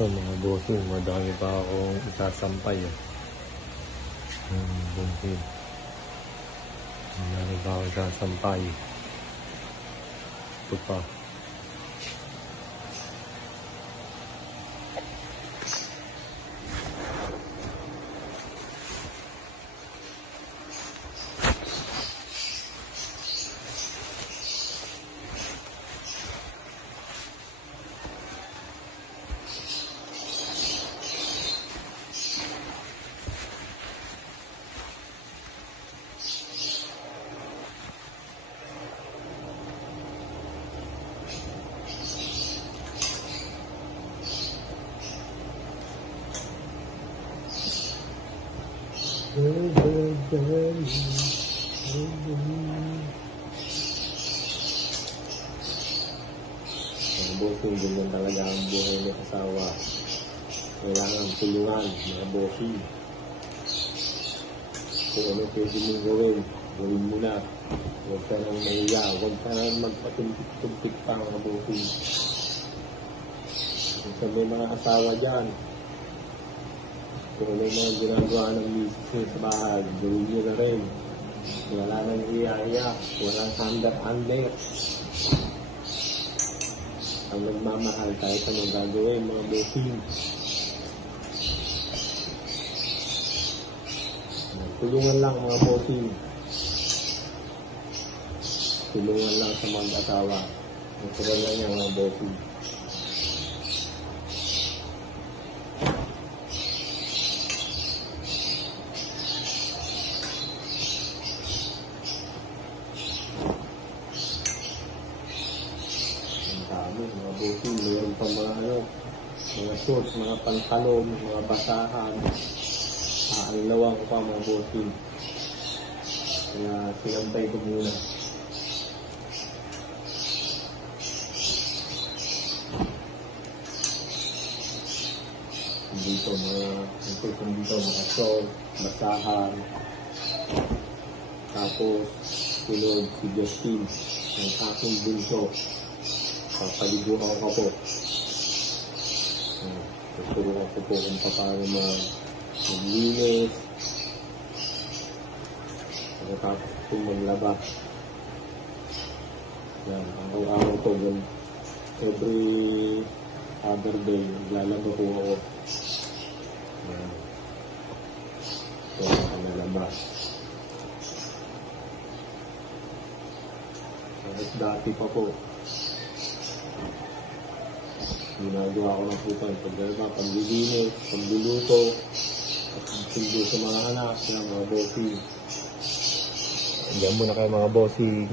Ito mga bossing, madami pa akong isasampay bungkid. Madami pa akong isasampay. Ito pa. Ang bossing, ganyan talaga ang buhay ng asawa. Kailangan tulungan, mga bossing. Kung ano pwede mong gawin mo na. Huwag ka nang mahiya, huwag ka nang magpatumpik-tumpik pa, mga bossing. Kung may mga asawa dyan, kung ano yung mga ginagawa ng misis sa bahay, gawin nyo na rin. Wala nang iya-iya, walang under-under. Ang nagmamahal kahit anong gagawin, mga bossing. Tulungan lang, mga bossing. Tulungan lang sa mag-asawa. Tulungan lang yan, mga bossing. Mga bossing, mayroon pa mga shorts, mga pantalon, mga basahan. Ang lawang ko pa, mga bossing. Kaya sinantay ko muna. Dito mga shorts, basahan. Tapos sunod si Justin, ang aking bunso. Papaliguan ako po. Tuturuan ko po kung paano maglinis. Pagkatapos po maglaba. Yan, araw-araw po. Every other day, naglalaba po ako. Yan. So, nalaba. Tapos dati pa po. Ginagawa ko ng pupan, paglilinis, pagluluto, pagsundo sa mga anak, ng mga bossing. Diyan muna kayo mga bossing.